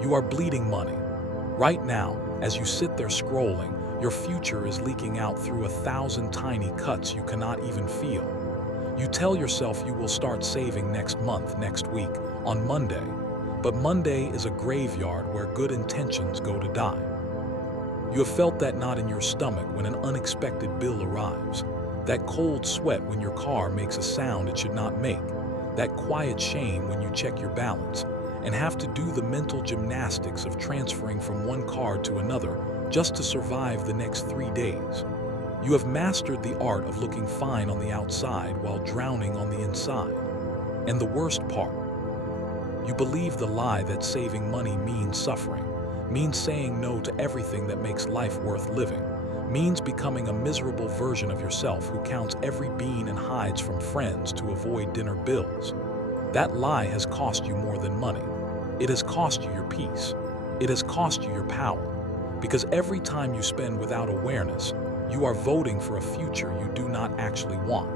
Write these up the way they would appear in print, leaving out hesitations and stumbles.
You are bleeding money. Right now, as you sit there scrolling, your future is leaking out through 1,000 tiny cuts you cannot even feel. You tell yourself you will start saving next month, next week, on Monday. But Monday is a graveyard where good intentions go to die. You have felt that knot in your stomach when an unexpected bill arrives. That cold sweat when your car makes a sound it should not make. That quiet shame when you check your balance and have to do the mental gymnastics of transferring from one card to another just to survive the next 3 days. You have mastered the art of looking fine on the outside while drowning on the inside. And the worst part, you believe the lie that saving money means suffering, means saying no to everything that makes life worth living, means becoming a miserable version of yourself who counts every bean and hides from friends to avoid dinner bills. That lie has cost you more than money. It has cost you your peace. It has cost you your power. Because every time you spend without awareness, you are voting for a future you do not actually want.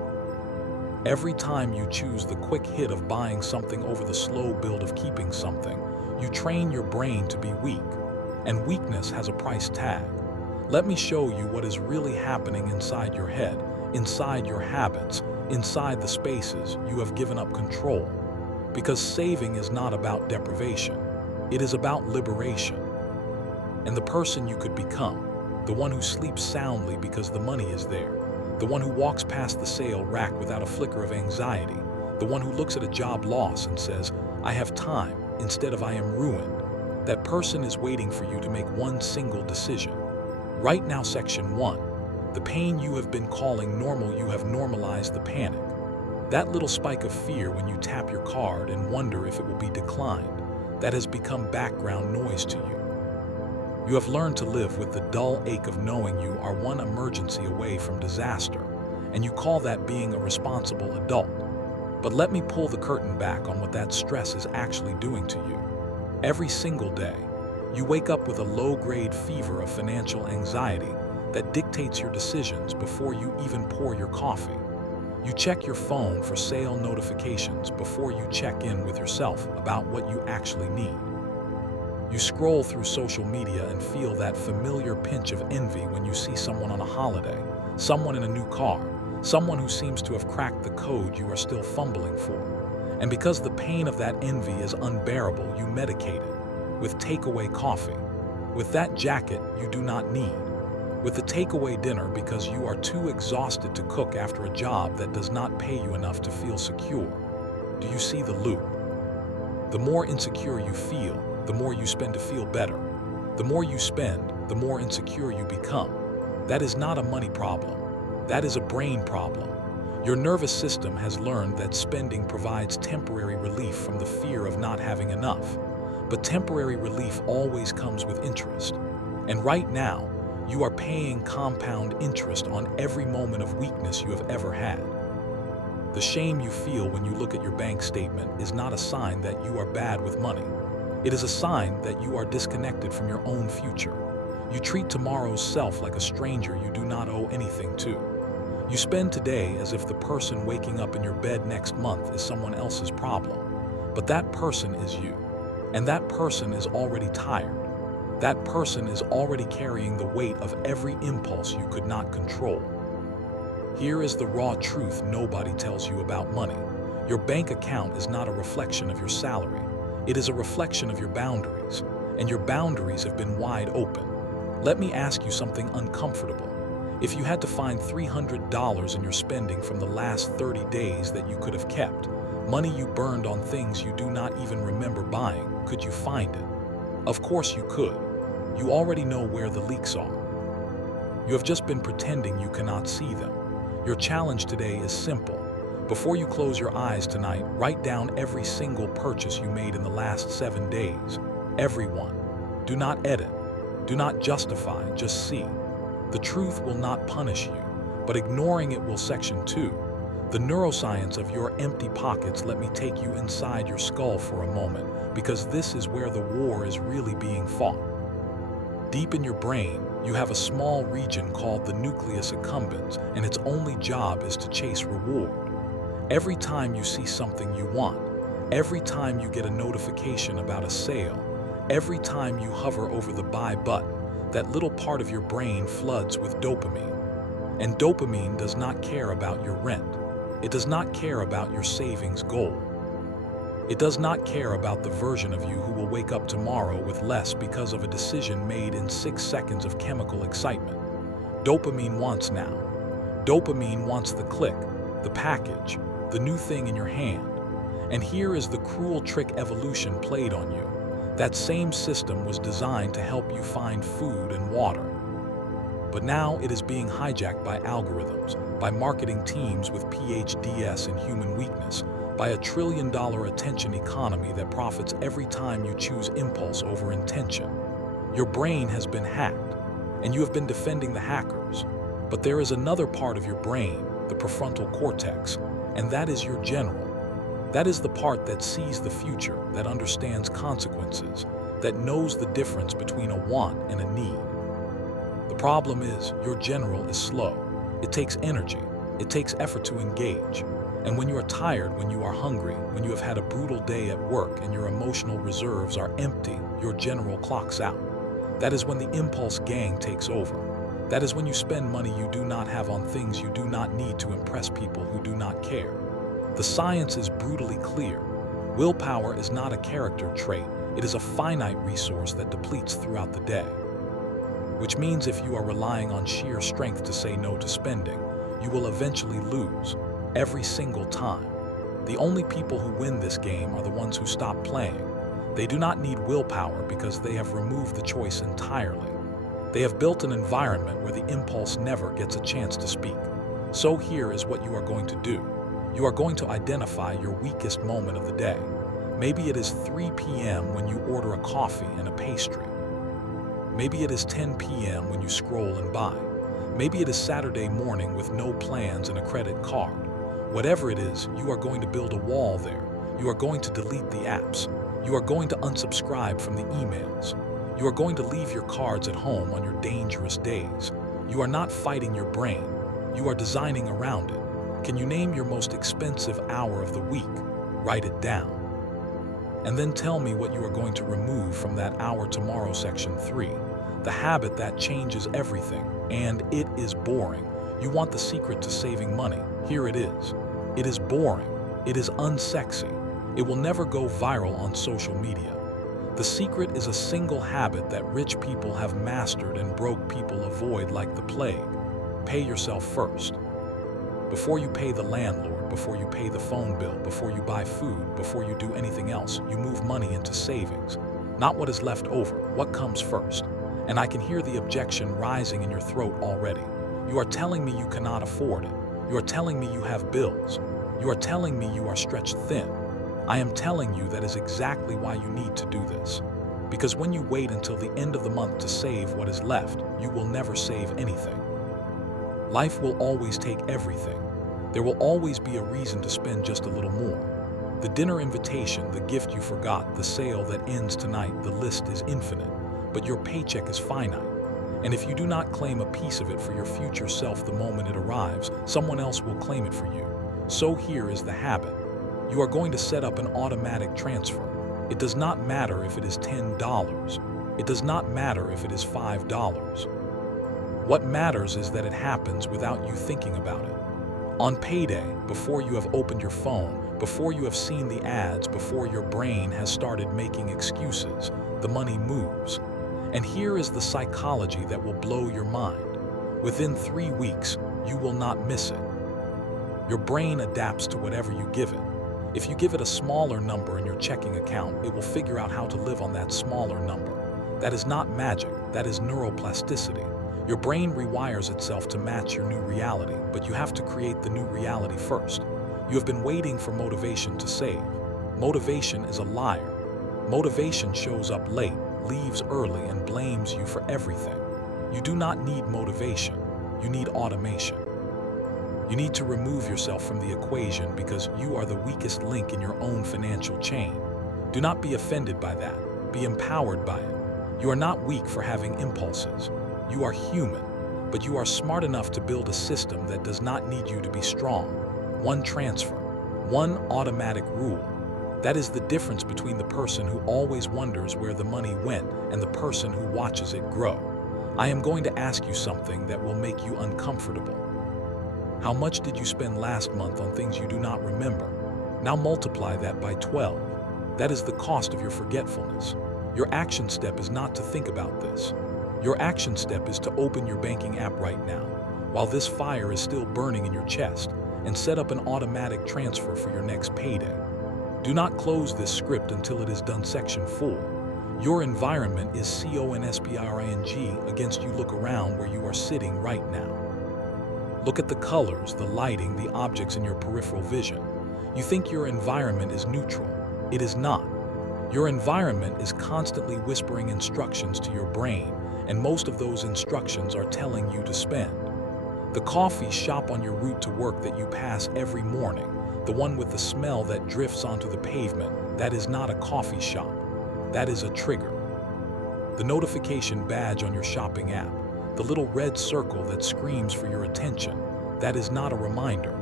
Every time you choose the quick hit of buying something over the slow build of keeping something, you train your brain to be weak. And weakness has a price tag. Let me show you what is really happening inside your head, inside your habits, inside the spaces you have given up control. Because saving is not about deprivation. It is about liberation. And the person you could become, the one who sleeps soundly because the money is there, the one who walks past the sale rack without a flicker of anxiety, the one who looks at a job loss and says, I have time, instead of I am ruined. That person is waiting for you to make one single decision. Right now, Section 1. The pain you have been calling normal, you have normalized the panic. That little spike of fear when you tap your card and wonder if it will be declined, that has become background noise to you. You have learned to live with the dull ache of knowing you are one emergency away from disaster, and you call that being a responsible adult. But let me pull the curtain back on what that stress is actually doing to you. Every single day, you wake up with a low-grade fever of financial anxiety that dictates your decisions before you even pour your coffee. You check your phone for sale notifications before you check in with yourself about what you actually need. You scroll through social media and feel that familiar pinch of envy when you see someone on a holiday, someone in a new car, someone who seems to have cracked the code you are still fumbling for. And because the pain of that envy is unbearable, you medicate it with takeaway coffee, with that jacket you do not need, with the takeaway dinner because you are too exhausted to cook after a job that does not pay you enough to feel secure. Do you see the loop? The more insecure you feel, the more you spend to feel better. The more you spend, the more insecure you become. That is not a money problem. That is a brain problem. Your nervous system has learned that spending provides temporary relief from the fear of not having enough. But temporary relief always comes with interest. And right now, you are paying compound interest on every moment of weakness you have ever had. The shame you feel when you look at your bank statement is not a sign that you are bad with money. It is a sign that you are disconnected from your own future. You treat tomorrow's self like a stranger you do not owe anything to. You spend today as if the person waking up in your bed next month is someone else's problem. But that person is you. And that person is already tired. That person is already carrying the weight of every impulse you could not control. Here is the raw truth nobody tells you about money. Your bank account is not a reflection of your salary. It is a reflection of your boundaries, and your boundaries have been wide open. Let me ask you something uncomfortable. If you had to find $300 in your spending from the last 30 days that you could have kept, money you burned on things you do not even remember buying, could you find it? Of course you could. You already know where the leaks are. You have just been pretending you cannot see them. Your challenge today is simple. Before you close your eyes tonight, write down every single purchase you made in the last 7 days. Every one. Do not edit. Do not justify, just see. The truth will not punish you, but ignoring it will. Section 2. The neuroscience of your empty pockets. Let me take you inside your skull for a moment, because this is where the war is really being fought. Deep in your brain, you have a small region called the nucleus accumbens, and its only job is to chase reward. Every time you see something you want, every time you get a notification about a sale, Every time you hover over the buy button, that little part of your brain floods with dopamine. And dopamine does not care about your rent. It does not care about your savings goal. It does not care about the version of you who will wake up tomorrow with less because of a decision made in 6 seconds of chemical excitement. Dopamine wants now. Dopamine wants the click, the package, the new thing in your hand. And here is the cruel trick evolution played on you. That same system was designed to help you find food and water. But now it is being hijacked by algorithms, by marketing teams with PhDs in human weakness, by a $1 trillion attention economy that profits every time you choose impulse over intention. Your brain has been hacked, and you have been defending the hackers. But there is another part of your brain, the prefrontal cortex, and that is your general. That is the part that sees the future, that understands consequences, that knows the difference between a want and a need. The problem is, your general is slow. It takes energy. It takes effort to engage. And when you are tired, when you are hungry, when you have had a brutal day at work and your emotional reserves are empty, your general clocks out. That is when the impulse gang takes over. That is when you spend money you do not have on things you do not need to impress people who do not care. The science is brutally clear. Willpower is not a character trait. It is a finite resource that depletes throughout the day. Which means if you are relying on sheer strength to say no to spending, you will eventually lose, every single time. The only people who win this game are the ones who stop playing. They do not need willpower because they have removed the choice entirely. They have built an environment where the impulse never gets a chance to speak. So here is what you are going to do. You are going to identify your weakest moment of the day. Maybe it is 3 p.m. when you order a coffee and a pastry. Maybe it is 10 p.m. when you scroll and buy. Maybe it is Saturday morning with no plans and a credit card. Whatever it is, you are going to build a wall there. You are going to delete the apps. You are going to unsubscribe from the emails. You are going to leave your cards at home on your dangerous days. You are not fighting your brain. You are designing around it. Can you name your most expensive hour of the week? Write it down. And then tell me what you are going to remove from that hour tomorrow. Section 3. The habit that changes everything. And it is boring. You want the secret to saving money. Here it is. It is boring. It is unsexy. It will never go viral on social media. The secret is a single habit that rich people have mastered and broke people avoid like the plague. Pay yourself first. Before you pay the landlord, before you pay the phone bill, before you buy food, before you do anything else, you move money into savings. Not what is left over, what comes first. And I can hear the objection rising in your throat already. You are telling me you cannot afford it. You are telling me you have bills. You are telling me you are stretched thin. I am telling you that is exactly why you need to do this. Because when you wait until the end of the month to save what is left, you will never save anything. Life will always take everything. There will always be a reason to spend just a little more. The dinner invitation, the gift you forgot, the sale that ends tonight, the list is infinite. But your paycheck is finite. And if you do not claim a piece of it for your future self the moment it arrives, someone else will claim it for you. So here is the habit. You are going to set up an automatic transfer. It does not matter if it is $10. It does not matter if it is $5. What matters is that it happens without you thinking about it. On payday, before you have opened your phone, before you have seen the ads, before your brain has started making excuses, the money moves. And here is the psychology that will blow your mind. Within 3 weeks, you will not miss it. Your brain adapts to whatever you give it. If you give it a smaller number in your checking account, it will figure out how to live on that smaller number. That is not magic, that is neuroplasticity. Your brain rewires itself to match your new reality, but you have to create the new reality first. You have been waiting for motivation to save. Motivation is a liar. Motivation shows up late, leaves early, and blames you for everything. You do not need motivation. You need automation. You need to remove yourself from the equation because you are the weakest link in your own financial chain. Do not be offended by that. Be empowered by it. You are not weak for having impulses. You are human, but you are smart enough to build a system that does not need you to be strong. One transfer, one automatic rule. That is the difference between the person who always wonders where the money went and the person who watches it grow. I am going to ask you something that will make you uncomfortable. How much did you spend last month on things you do not remember? Now multiply that by 12. That is the cost of your forgetfulness. Your action step is not to think about this. Your action step is to open your banking app right now, while this fire is still burning in your chest, and set up an automatic transfer for your next payday. Do not close this script until it is done. Section 4. Your environment is conspiring against you. Look around where you are sitting right now. Look at the colors, the lighting, the objects in your peripheral vision. You think your environment is neutral. It is not. Your environment is constantly whispering instructions to your brain, and most of those instructions are telling you to spend. The coffee shop on your route to work that you pass every morning, the one with the smell that drifts onto the pavement, that is not a coffee shop. That is a trigger. The notification badge on your shopping app, the little red circle that screams for your attention, that is not a reminder.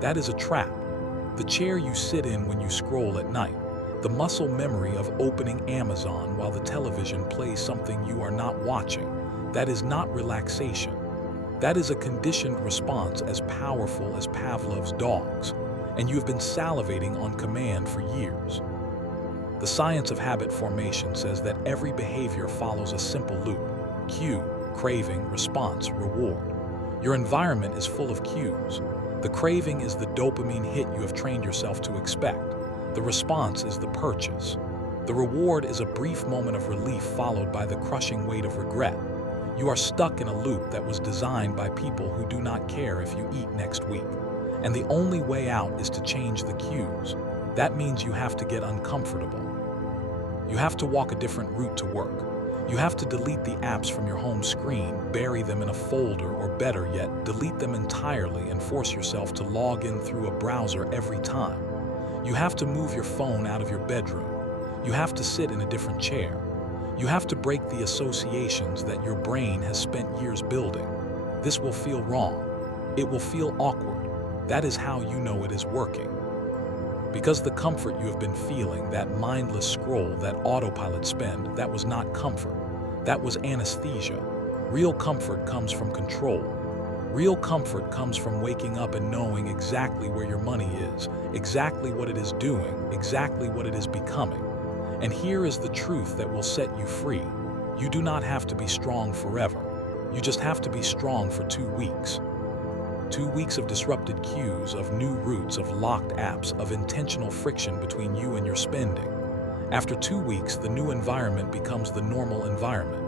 That is a trap. The chair you sit in when you scroll at night, the muscle memory of opening Amazon while the television plays something you are not watching, that is not relaxation. That is a conditioned response as powerful as Pavlov's dogs, and you have been salivating on command for years. The science of habit formation says that every behavior follows a simple loop: cue, craving, response, reward. Your environment is full of cues. The craving is the dopamine hit you have trained yourself to expect. The response is the purchase. The reward is a brief moment of relief followed by the crushing weight of regret. You are stuck in a loop that was designed by people who do not care if you eat next week. And the only way out is to change the cues. That means you have to get uncomfortable. You have to walk a different route to work. You have to delete the apps from your home screen, bury them in a folder, or better yet, delete them entirely and force yourself to log in through a browser every time. You have to move your phone out of your bedroom. You have to sit in a different chair. You have to break the associations that your brain has spent years building. This will feel wrong. It will feel awkward. That is how you know it is working. Because the comfort you have been feeling, that mindless scroll, that autopilot spend, that was not comfort. That was anesthesia. Real comfort comes from control. Real comfort comes from waking up and knowing exactly where your money is, exactly what it is doing, exactly what it is becoming. And here is the truth that will set you free. You do not have to be strong forever. You just have to be strong for 2 weeks. 2 weeks of disrupted cues, of new routes, of locked apps, of intentional friction between you and your spending. After 2 weeks, the new environment becomes the normal environment.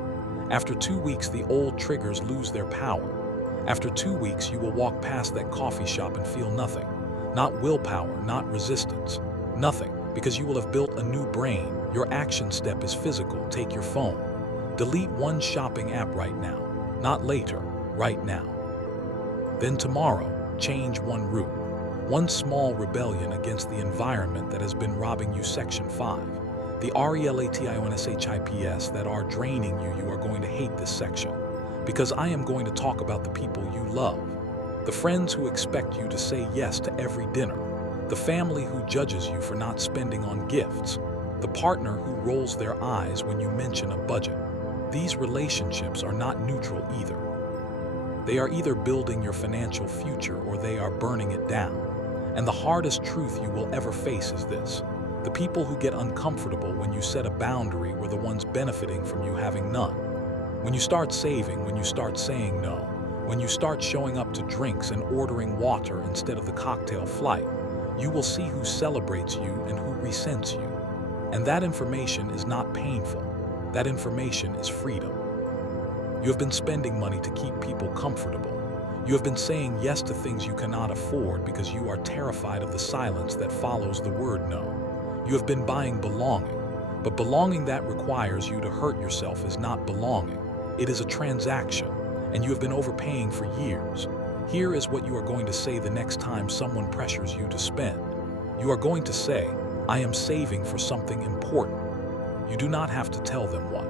After 2 weeks, the old triggers lose their power. After 2 weeks, you will walk past that coffee shop and feel nothing. Not willpower, not resistance. Nothing, because you will have built a new brain. Your action step is physical. Take your phone. Delete one shopping app right now. Not later, right now. Then tomorrow, change one route. One small rebellion against the environment that has been robbing you. Section 5. The relationships that are draining you. You are going to hate this section. Because I am going to talk about the people you love. The friends who expect you to say yes to every dinner. The family who judges you for not spending on gifts. The partner who rolls their eyes when you mention a budget. These relationships are not neutral either. They are either building your financial future or they are burning it down. And the hardest truth you will ever face is this: the people who get uncomfortable when you set a boundary were the ones benefiting from you having none. When you start saving, when you start saying no, when you start showing up to drinks and ordering water instead of the cocktail flight, you will see who celebrates you and who resents you. And that information is not painful. That information is freedom. You have been spending money to keep people comfortable. You have been saying yes to things you cannot afford because you are terrified of the silence that follows the word no. You have been buying belonging, but belonging that requires you to hurt yourself is not belonging. It is a transaction, and you have been overpaying for years. Here is what you are going to say the next time someone pressures you to spend. You are going to say, "I am saving for something important." You do not have to tell them what.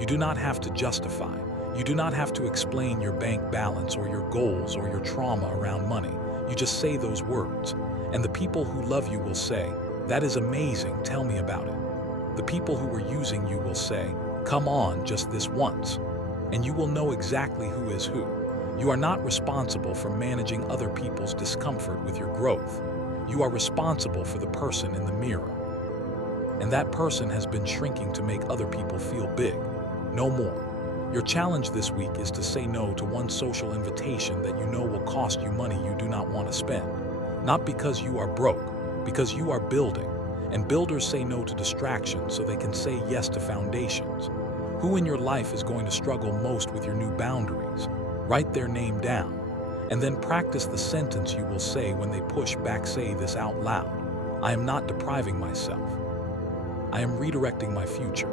You do not have to justify. You do not have to explain your bank balance or your goals or your trauma around money. You just say those words, and the people who love you will say, That is amazing, tell me about it. The people who were using you will say, come on, just this once. And you will know exactly who is who. You are not responsible for managing other people's discomfort with your growth. You are responsible for the person in the mirror. And that person has been shrinking to make other people feel big. No more. Your challenge this week is to say no to one social invitation that you know will cost you money you do not want to spend. Not because you are broke, because you are building. And builders say no to distractions so they can say yes to foundations. Who in your life is going to struggle most with your new boundaries? Write their name down. And then practice the sentence you will say when they push back. Say this out loud. I am not depriving myself. I am redirecting my future.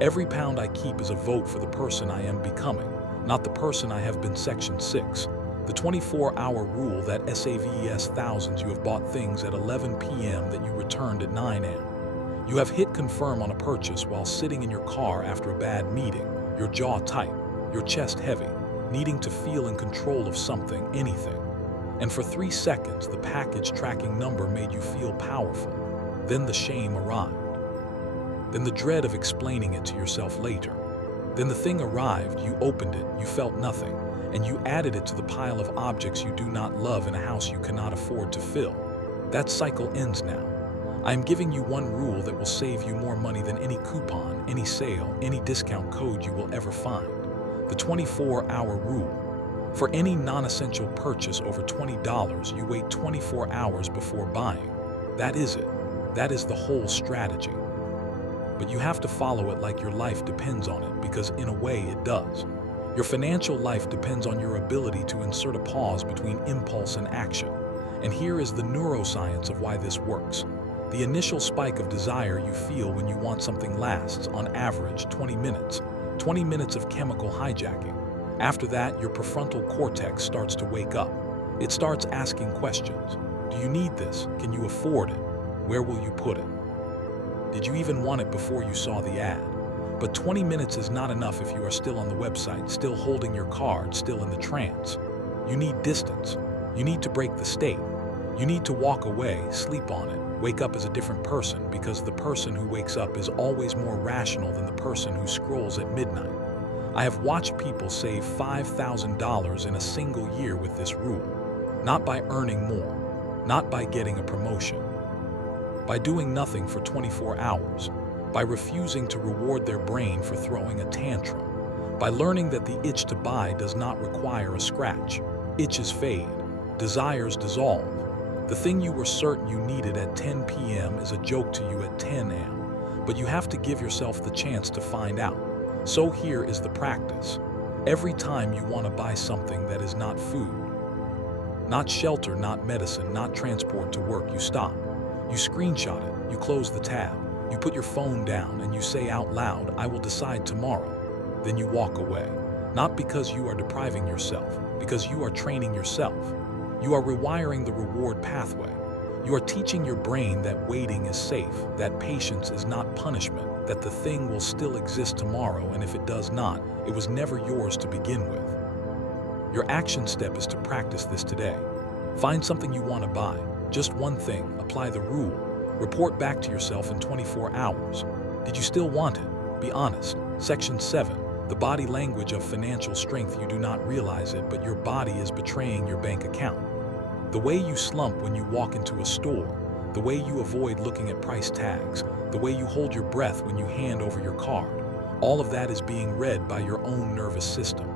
Every pound I keep is a vote for the person I am becoming, not the person I have been. Section 6. The 24-hour rule that saves thousands. You have bought things at 11 p.m. that you returned at 9 a.m. You have hit confirm on a purchase while sitting in your car after a bad meeting, your jaw tight, your chest heavy, needing to feel in control of something, anything. And for 3 seconds, the package tracking number made you feel powerful. Then the shame arrived. Then the dread of explaining it to yourself later. Then the thing arrived, you opened it, you felt nothing, and you added it to the pile of objects you do not love in a house you cannot afford to fill. That cycle ends now. I am giving you one rule that will save you more money than any coupon, any sale, any discount code you will ever find. The 24-hour rule. For any non-essential purchase over $20, you wait 24 hours before buying. That is it. That is the whole strategy. But you have to follow it like your life depends on it, because in a way it does. Your financial life depends on your ability to insert a pause between impulse and action. And here is the neuroscience of why this works. The initial spike of desire you feel when you want something lasts, on average, 20 minutes. 20 minutes of chemical hijacking. After that, your prefrontal cortex starts to wake up. It starts asking questions. Do you need this? Can you afford it? Where will you put it? Did you even want it before you saw the ad? But 20 minutes is not enough if you are still on the website, still holding your card, still in the trance. You need distance. You need to break the state. You need to walk away, sleep on it, wake up as a different person, because the person who wakes up is always more rational than the person who scrolls at midnight. I have watched people save $5,000 in a single year with this rule. Not by earning more, not by getting a promotion, by doing nothing for 24 hours, by refusing to reward their brain for throwing a tantrum, by learning that the itch to buy does not require a scratch. Itches fade, desires dissolve. The thing you were certain you needed at 10 p.m. is a joke to you at 10 a.m., but you have to give yourself the chance to find out. So here is the practice. Every time you want to buy something that is not food, not shelter, not medicine, not transport to work, you stop. You screenshot it, you close the tab, you put your phone down, and you say out loud, I will decide tomorrow. Then you walk away. Not because you are depriving yourself, because you are training yourself. You are rewiring the reward pathway. You are teaching your brain that waiting is safe, that patience is not punishment, that the thing will still exist tomorrow, and if it does not, it was never yours to begin with. Your action step is to practice this today. Find something you want to buy. Just one thing, apply the rule. Report back to yourself in 24 hours. Did you still want it? Be honest. Section 7. The body language of financial strength. You do not realize it, but your body is betraying your bank account. The way you slump when you walk into a store, the way you avoid looking at price tags, the way you hold your breath when you hand over your card, all of that is being read by your own nervous system.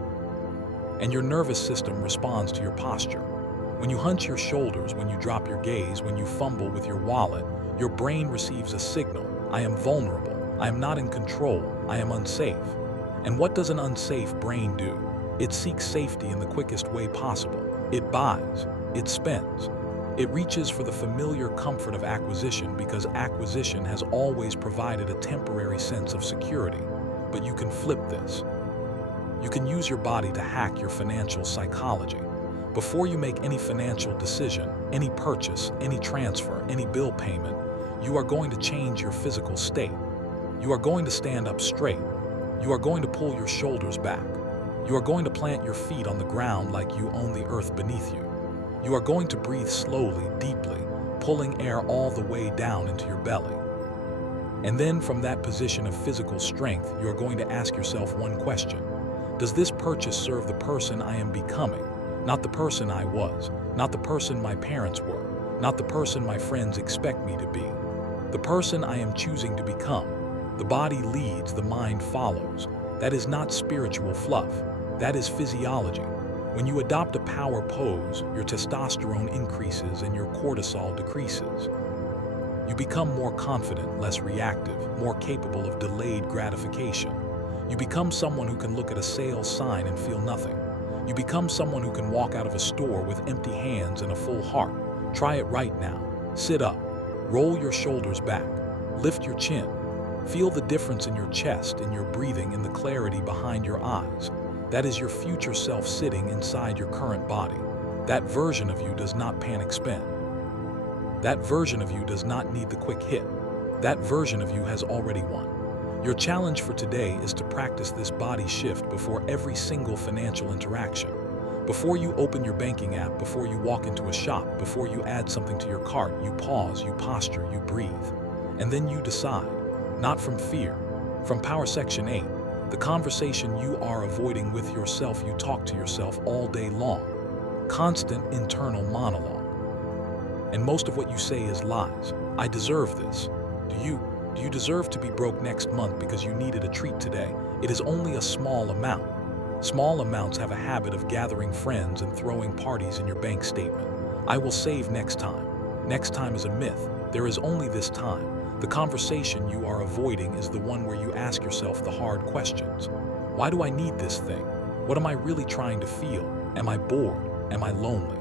And your nervous system responds to your posture. When you hunch your shoulders, when you drop your gaze, when you fumble with your wallet, your brain receives a signal. I am vulnerable. I am not in control. I am unsafe. And what does an unsafe brain do? It seeks safety in the quickest way possible. It buys. It spends. It reaches for the familiar comfort of acquisition because acquisition has always provided a temporary sense of security. But you can flip this. You can use your body to hack your financial psychology. Before you make any financial decision, any purchase, any transfer, any bill payment, you are going to change your physical state. You are going to stand up straight. You are going to pull your shoulders back. You are going to plant your feet on the ground like you own the earth beneath you. You are going to breathe slowly, deeply, pulling air all the way down into your belly. And then from that position of physical strength, you're going to ask yourself one question. Does this purchase serve the person I am becoming? Not the person I was, not the person my parents were, not the person my friends expect me to be. The person I am choosing to become. The body leads, the mind follows. That is not spiritual fluff. That is physiology. When you adopt a power pose, your testosterone increases and your cortisol decreases. You become more confident, less reactive, more capable of delayed gratification. You become someone who can look at a sales sign and feel nothing. You become someone who can walk out of a store with empty hands and a full heart. Try it right now. Sit up. Roll your shoulders back. Lift your chin. Feel the difference in your chest, in your breathing, in the clarity behind your eyes. That is your future self sitting inside your current body. That version of you does not panic spend. That version of you does not need the quick hit. That version of you has already won. Your challenge for today is to practice this body shift before every single financial interaction. Before you open your banking app, before you walk into a shop, before you add something to your cart, you pause, you posture, you breathe. And then you decide. Not from fear. From Power Section 8, the conversation you are avoiding with yourself, you talk to yourself all day long. Constant internal monologue. And most of what you say is lies. I deserve this. Do you deserve to be broke next month because you needed a treat today? It is only a small amount. Small amounts have a habit of gathering friends and throwing parties in your bank statement. I will save next time. Next time is a myth. There is only this time. The conversation you are avoiding is the one where you ask yourself the hard questions. Why do I need this thing? What am I really trying to feel? Am I bored? Am I lonely?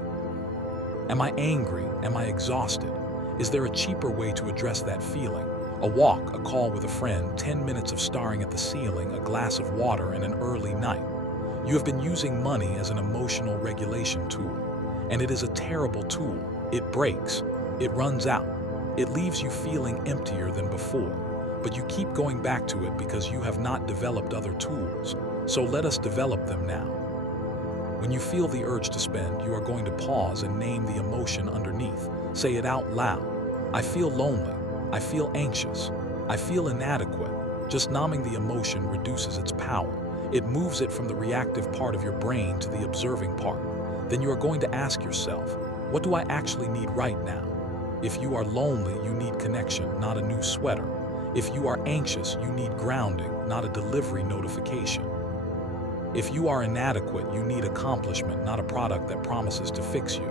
Am I angry? Am I exhausted? Is there a cheaper way to address that feeling? A walk, a call with a friend, 10 minutes of staring at the ceiling, a glass of water, and an early night. You have been using money as an emotional regulation tool, and it is a terrible tool. It breaks. It runs out. It leaves you feeling emptier than before, but you keep going back to it because you have not developed other tools. So let us develop them now. When you feel the urge to spend, you are going to pause and name the emotion underneath. Say it out loud. I feel lonely. I feel anxious. I feel inadequate. Just naming the emotion reduces its power. It moves it from the reactive part of your brain to the observing part. Then you are going to ask yourself, what do I actually need right now? If you are lonely, you need connection, not a new sweater. If you are anxious, you need grounding, not a delivery notification. If you are inadequate, you need accomplishment, not a product that promises to fix you.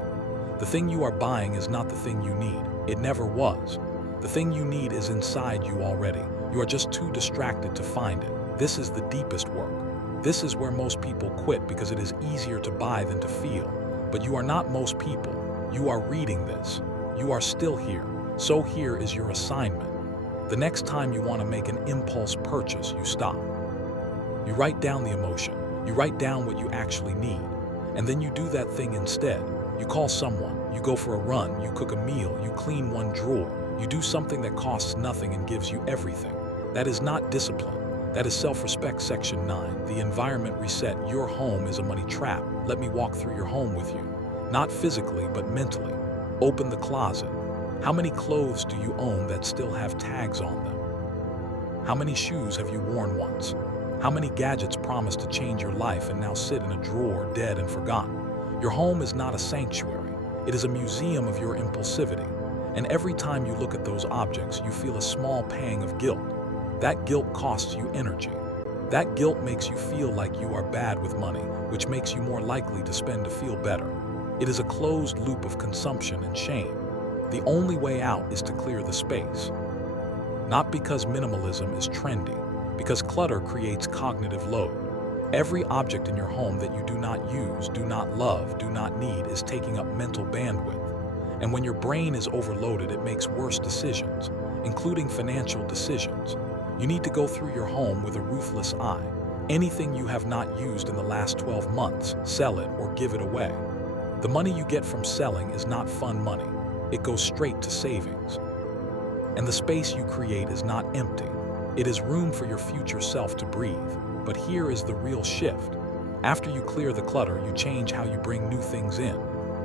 The thing you are buying is not the thing you need. It never was. The thing you need is inside you already. You are just too distracted to find it. This is the deepest work. This is where most people quit because it is easier to buy than to feel. But you are not most people. You are reading this. You are still here. So here is your assignment. The next time you want to make an impulse purchase, you stop. You write down the emotion. You write down what you actually need. And then you do that thing instead. You call someone. You go for a run. You cook a meal. You clean one drawer. You do something that costs nothing and gives you everything. That is not discipline. That is self-respect. Section 9. The environment reset. Your home is a money trap. Let me walk through your home with you. Not physically, but mentally. Open the closet. How many clothes do you own that still have tags on them? How many shoes have you worn once? How many gadgets promised to change your life and now sit in a drawer, dead and forgotten? Your home is not a sanctuary. It is a museum of your impulsivity. And every time you look at those objects, you feel a small pang of guilt. That guilt costs you energy. That guilt makes you feel like you are bad with money, which makes you more likely to spend to feel better. It is a closed loop of consumption and shame. The only way out is to clear the space. Not because minimalism is trendy, because clutter creates cognitive load. Every object in your home that you do not use, do not love, do not need is taking up mental bandwidth. And when your brain is overloaded, it makes worse decisions, including financial decisions. You need to go through your home with a ruthless eye. Anything you have not used in the last 12 months, sell it or give it away. The money you get from selling is not fun money. It goes straight to savings. And the space you create is not empty. It is room for your future self to breathe. But here is the real shift. After you clear the clutter, you change how you bring new things in.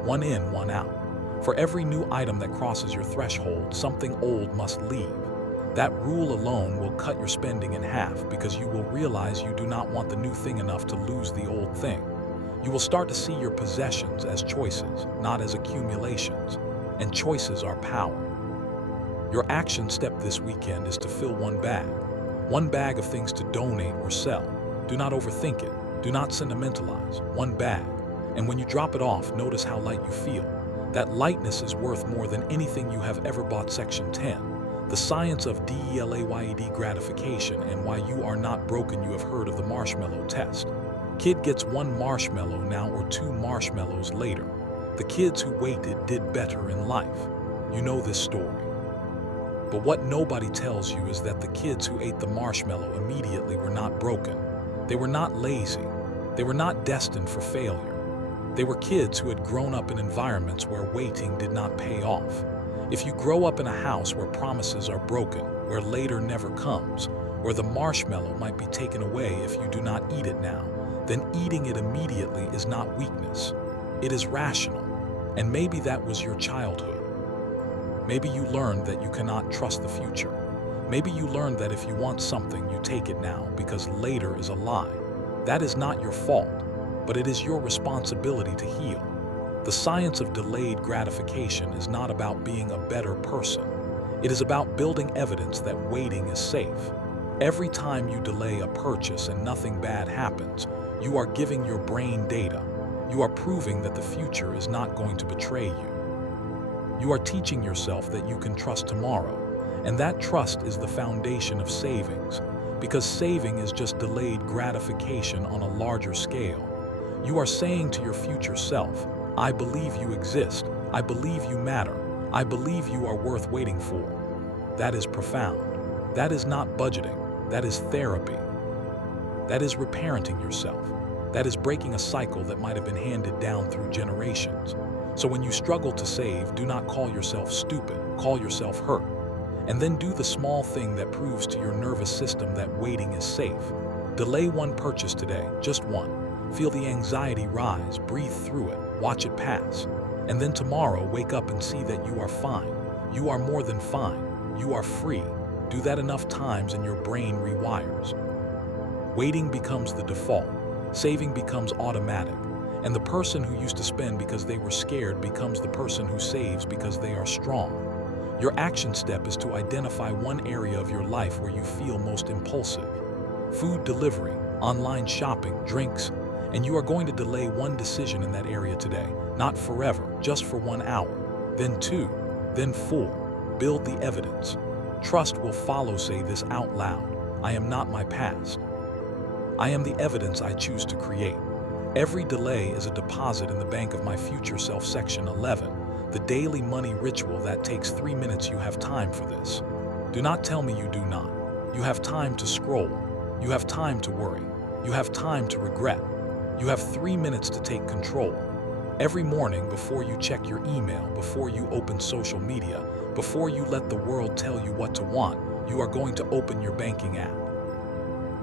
One in, one out. For every new item that crosses your threshold, something old must leave. That rule alone will cut your spending in half because you will realize you do not want the new thing enough to lose the old thing. You will start to see your possessions as choices, not as accumulations. And choices are power. Your action step this weekend is to fill one bag. One bag of things to donate or sell. Do not overthink it. Do not sentimentalize. One bag. And when you drop it off, notice how light you feel. That lightness is worth more than anything you have ever bought. Section 10. The science of delayed gratification and why you are not broken. You have heard of the marshmallow test. Kid gets one marshmallow now or two marshmallows later. The kids who waited did better in life. You know this story. But what nobody tells you is that the kids who ate the marshmallow immediately were not broken. They were not lazy. They were not destined for failure. They were kids who had grown up in environments where waiting did not pay off. If you grow up in a house where promises are broken, where later never comes, where the marshmallow might be taken away if you do not eat it now, then eating it immediately is not weakness. It is rational. And maybe that was your childhood. Maybe you learned that you cannot trust the future. Maybe you learned that if you want something, you take it now because later is a lie. That is not your fault, but it is your responsibility to heal. The science of delayed gratification is not about being a better person. It is about building evidence that waiting is safe. Every time you delay a purchase and nothing bad happens, you are giving your brain data. You are proving that the future is not going to betray you. You are teaching yourself that you can trust tomorrow, and that trust is the foundation of savings, because saving is just delayed gratification on a larger scale. You are saying to your future self, I believe you exist, I believe you matter, I believe you are worth waiting for. That is profound. That is not budgeting, that is therapy. That is reparenting yourself. That is breaking a cycle that might have been handed down through generations. So when you struggle to save, do not call yourself stupid, call yourself hurt. And then do the small thing that proves to your nervous system that waiting is safe. Delay one purchase today, just one. Feel the anxiety rise, breathe through it, watch it pass. And then tomorrow, wake up and see that you are fine. You are more than fine. You are free. Do that enough times and your brain rewires. Waiting becomes the default. Saving becomes automatic. And the person who used to spend because they were scared becomes the person who saves because they are strong. Your action step is to identify one area of your life where you feel most impulsive. Food delivery, online shopping, drinks, and you are going to delay one decision in that area today, not forever, just for 1 hour, then 2, then 4. Build the evidence. Trust will follow. Say this out loud. I am not my past. I am the evidence I choose to create. Every delay is a deposit in the bank of my future self. Section 11. The daily money ritual that takes 3 minutes. You have time for this. Do not tell me you do not. You have time to scroll. You have time to worry. You have time to regret. You have 3 minutes to take control. Every morning, before you check your email, before you open social media, before you let the world tell you what to want, you are going to open your banking app.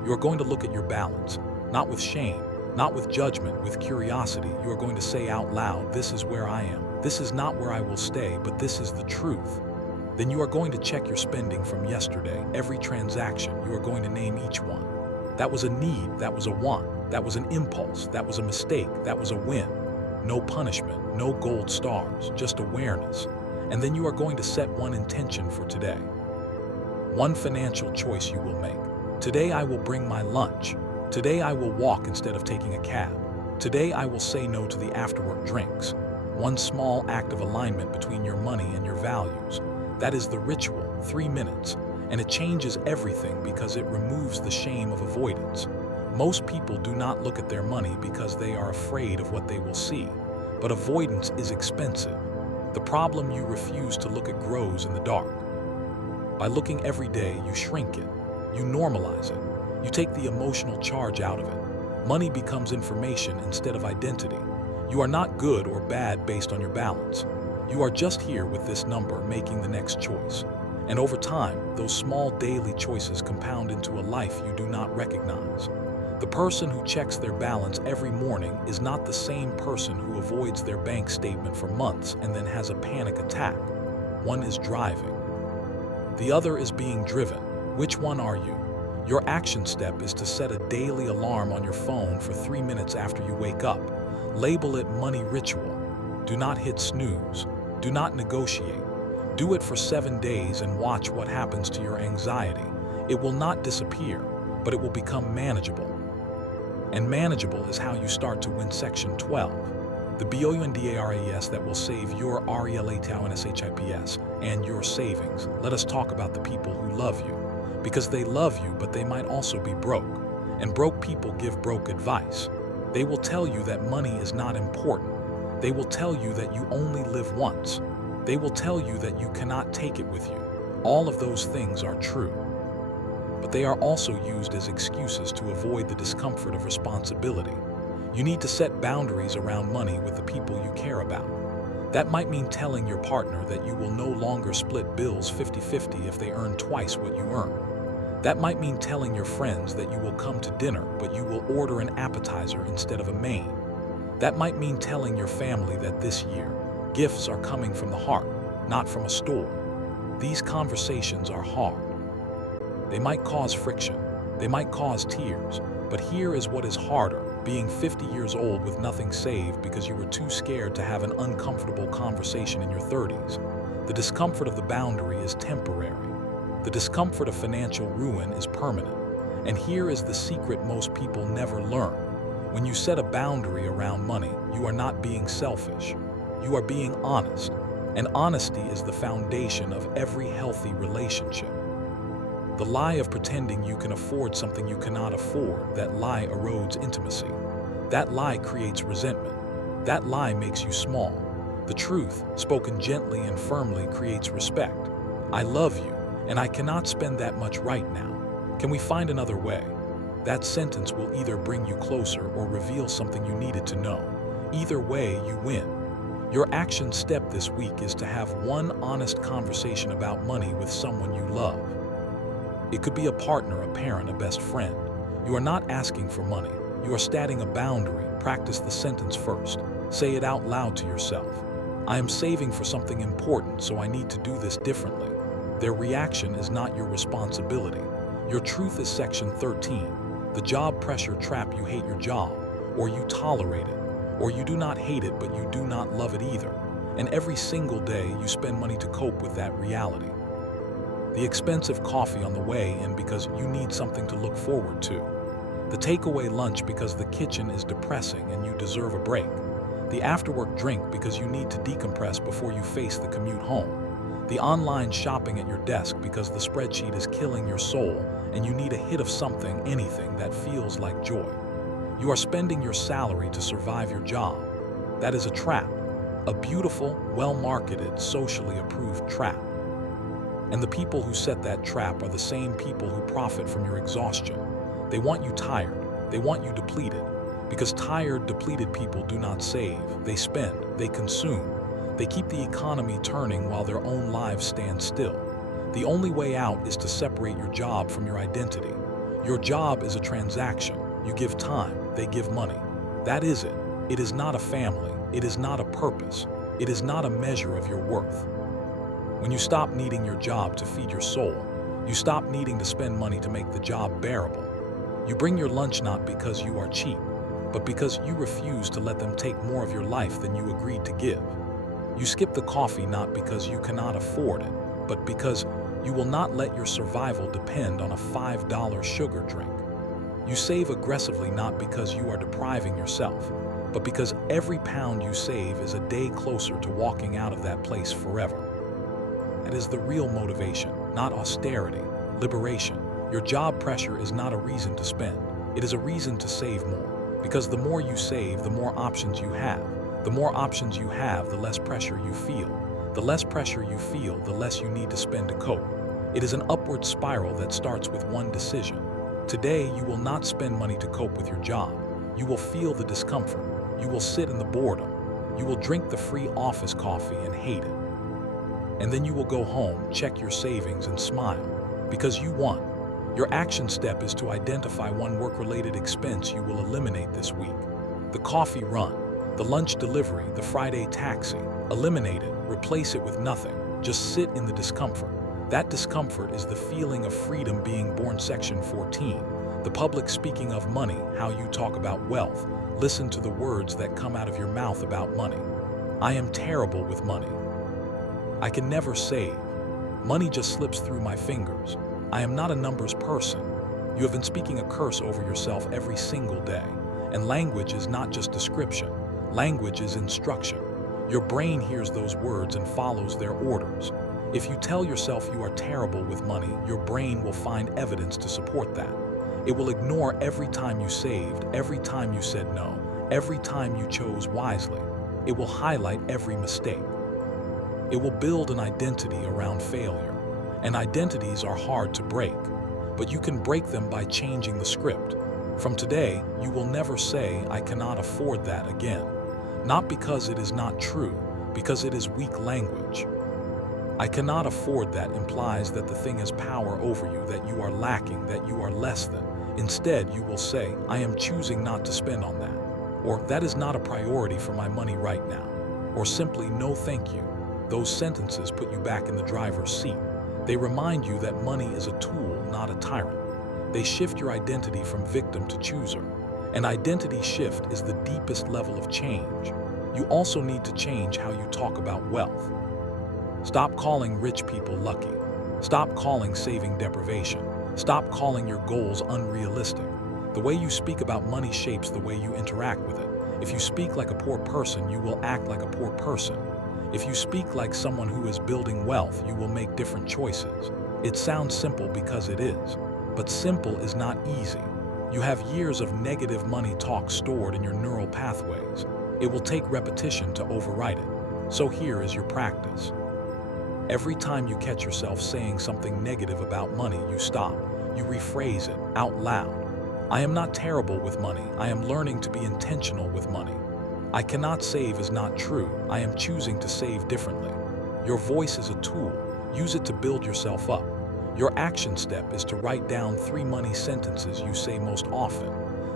You are going to look at your balance, not with shame, not with judgment, with curiosity. You are going to say out loud, this is where I am. This is not where I will stay, but this is the truth. Then you are going to check your spending from yesterday. Every transaction, you are going to name each one. That was a need, that was a want, that was an impulse, that was a mistake, that was a win. No punishment, no gold stars, just awareness. And then you are going to set one intention for today. One financial choice you will make. Today I will bring my lunch. Today I will walk instead of taking a cab. Today I will say no to the after-work drinks. One small act of alignment between your money and your values. That is the ritual, 3 minutes. And it changes everything because it removes the shame of avoidance. Most people do not look at their money because they are afraid of what they will see. But avoidance is expensive. The problem you refuse to look at grows in the dark. By looking every day, you shrink it. You normalize it. You take the emotional charge out of it. Money becomes information instead of identity. You are not good or bad based on your balance. You are just here with this number making the next choice. And over time, those small daily choices compound into a life you do not recognize. The person who checks their balance every morning is not the same person who avoids their bank statement for months and then has a panic attack. One is driving. The other is being driven. Which one are you? Your action step is to set a daily alarm on your phone for 3 minutes after you wake up. Label it money ritual. Do not hit snooze. Do not negotiate. Do it for 7 days and watch what happens to your anxiety. It will not disappear, but it will become manageable. And manageable is how you start to win Section 12. The BOUNDARES that will save your RELATOWNSHIPS and your savings. Let us talk about the people who love you. Because they love you, but they might also be broke. And broke people give broke advice. They will tell you that money is not important. They will tell you that you only live once. They will tell you that you cannot take it with you. All of those things are true. But they are also used as excuses to avoid the discomfort of responsibility. You need to set boundaries around money with the people you care about. That might mean telling your partner that you will no longer split bills 50-50 if they earn twice what you earn. That might mean telling your friends that you will come to dinner, but you will order an appetizer instead of a main. That might mean telling your family that this year, gifts are coming from the heart, not from a store. These conversations are hard. They might cause friction. They might cause tears. But here is what is harder: being 50 years old with nothing saved because you were too scared to have an uncomfortable conversation in your 30s. The discomfort of the boundary is temporary. The discomfort of financial ruin is permanent. And here is the secret most people never learn. When you set a boundary around money, you are not being selfish. You are being honest. And honesty is the foundation of every healthy relationship. The lie of pretending you can afford something you cannot afford, that lie erodes intimacy. That lie creates resentment. That lie makes you small. The truth, spoken gently and firmly, creates respect. I love you, and I cannot spend that much right now. Can we find another way? That sentence will either bring you closer or reveal something you needed to know. Either way, you win. Your action step this week is to have one honest conversation about money with someone you love. It could be a partner, a parent, a best friend. You are not asking for money. You are setting a boundary. Practice the sentence first. Say it out loud to yourself. I am saving for something important, so I need to do this differently. Their reaction is not your responsibility. Your truth is Section 13. The job pressure trap. You hate your job, or you tolerate it, or you do not hate it but you do not love it either. And every single day you spend money to cope with that reality. The expensive coffee on the way in because you need something to look forward to. The takeaway lunch because the kitchen is depressing and you deserve a break. The after-work drink because you need to decompress before you face the commute home. The online shopping at your desk because the spreadsheet is killing your soul and you need a hit of something, anything that feels like joy. You are spending your salary to survive your job. That is a trap. A beautiful, well-marketed, socially approved trap. And the people who set that trap are the same people who profit from your exhaustion. They want you tired. They want you depleted. Because tired, depleted people do not save. They spend. They consume. They keep the economy turning while their own lives stand still. The only way out is to separate your job from your identity. Your job is a transaction. You give time. They give money. That is it. It is not a family. It is not a purpose. It is not a measure of your worth. When you stop needing your job to feed your soul, you stop needing to spend money to make the job bearable. You bring your lunch not because you are cheap, but because you refuse to let them take more of your life than you agreed to give. You skip the coffee not because you cannot afford it, but because you will not let your survival depend on a $5 sugar drink. You save aggressively not because you are depriving yourself, but because every pound you save is a day closer to walking out of that place forever. That is the real motivation, not austerity, liberation. Your job pressure is not a reason to spend. It is a reason to save more. Because the more you save, the more options you have. The more options you have, the less pressure you feel. The less pressure you feel, the less you need to spend to cope. It is an upward spiral that starts with one decision. Today, you will not spend money to cope with your job. You will feel the discomfort. You will sit in the boredom. You will drink the free office coffee and hate it. And then you will go home, check your savings, and smile. Because you won. Your action step is to identify one work-related expense you will eliminate this week. The coffee run, the lunch delivery, the Friday taxi. Eliminate it, replace it with nothing. Just sit in the discomfort. That discomfort is the feeling of freedom being born. Section 14. The public speaking of money, how you talk about wealth. Listen to the words that come out of your mouth about money. I am terrible with money. I can never save. Money just slips through my fingers. I am not a numbers person. You have been speaking a curse over yourself every single day. And language is not just description. Language is instruction. Your brain hears those words and follows their orders. If you tell yourself you are terrible with money, your brain will find evidence to support that. It will ignore every time you saved, every time you said no, every time you chose wisely. It will highlight every mistake. It will build an identity around failure. And identities are hard to break, but you can break them by changing the script. From today, you will never say, I cannot afford that again. Not because it is not true, because it is weak language. I cannot afford that implies that the thing has power over you, that you are lacking, that you are less than. Instead, you will say, I am choosing not to spend on that. Or, that is not a priority for my money right now. Or simply, no thank you. Those sentences put you back in the driver's seat. They remind you that money is a tool, not a tyrant. They shift your identity from victim to chooser. An identity shift is the deepest level of change. You also need to change how you talk about wealth. Stop calling rich people lucky. Stop calling saving deprivation. Stop calling your goals unrealistic. The way you speak about money shapes the way you interact with it. If you speak like a poor person, you will act like a poor person. If you speak like someone who is building wealth, you will make different choices. It sounds simple because it is, but simple is not easy. You have years of negative money talk stored in your neural pathways. It will take repetition to overwrite it. So here is your practice. Every time you catch yourself saying something negative about money, you stop. You rephrase it out loud. I am not terrible with money. I am learning to be intentional with money. I cannot save is not true. I am choosing to save differently. Your voice is a tool. Use it to build yourself up. Your action step is to write down 3 money sentences you say most often.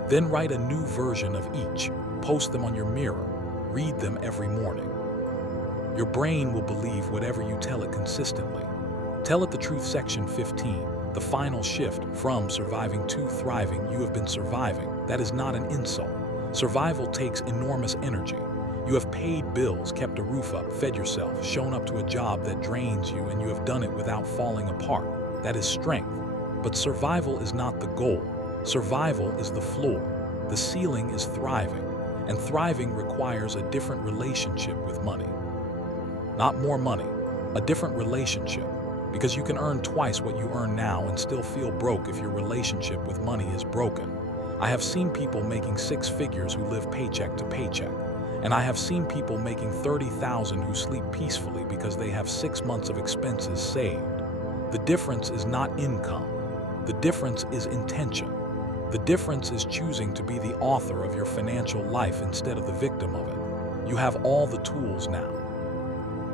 Then write a new version of each. Post them on your mirror. Read them every morning. Your brain will believe whatever you tell it consistently. Tell it the truth. Section 15. The final shift from surviving to thriving. You have been surviving. That is not an insult. Survival takes enormous energy. You have paid bills, kept a roof up, fed yourself, shown up to a job that drains you, and you have done it without falling apart. That is strength. But survival is not the goal. Survival is the floor. The ceiling is thriving. And thriving requires a different relationship with money. Not more money, a different relationship. Because you can earn twice what you earn now and still feel broke if your relationship with money is broken. I have seen people making 6 figures who live paycheck to paycheck. And I have seen people making $30,000 who sleep peacefully because they have 6 months of expenses saved. The difference is not income. The difference is intention. The difference is choosing to be the author of your financial life instead of the victim of it. You have all the tools now.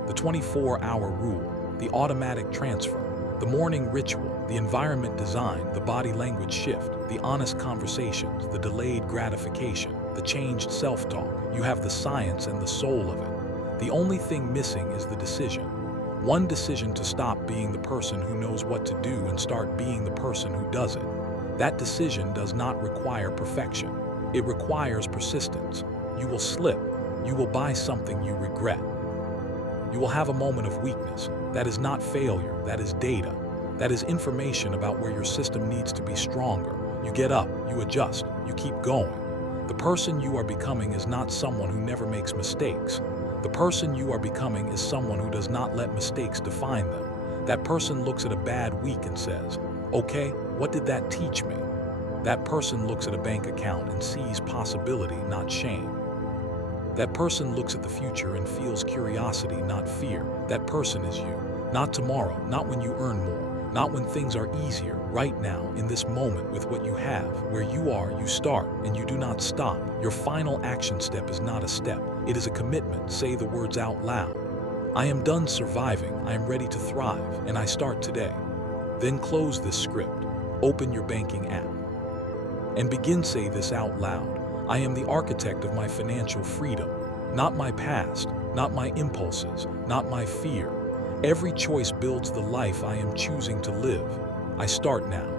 The 24-hour rule, the automatic transfer, the morning ritual, the environment design, the body language shift, the honest conversations, the delayed gratification, the changed self-talk. You have the science and the soul of it. The only thing missing is the decision. One decision to stop being the person who knows what to do and start being the person who does it. That decision does not require perfection. It requires persistence. You will slip. You will buy something you regret. You will have a moment of weakness. That is not failure. That is data. That is information about where your system needs to be stronger. You get up, you adjust, you keep going. The person you are becoming is not someone who never makes mistakes. The person you are becoming is someone who does not let mistakes define them. That person looks at a bad week and says, okay, what did that teach me? That person looks at a bank account and sees possibility, not shame. That person looks at the future and feels curiosity, not fear. That person is you. Not tomorrow, not when you earn more, not when things are easier. Right now, in this moment, with what you have, where you are, you start, and you do not stop. Your final action step is not a step. It is a commitment. Say the words out loud. I am done surviving, I am ready to thrive, and I start today. Then close this script, open your banking app, and begin say this out loud. I am the architect of my financial freedom, not my past, not my impulses, not my fear. Every choice builds the life I am choosing to live. I start now.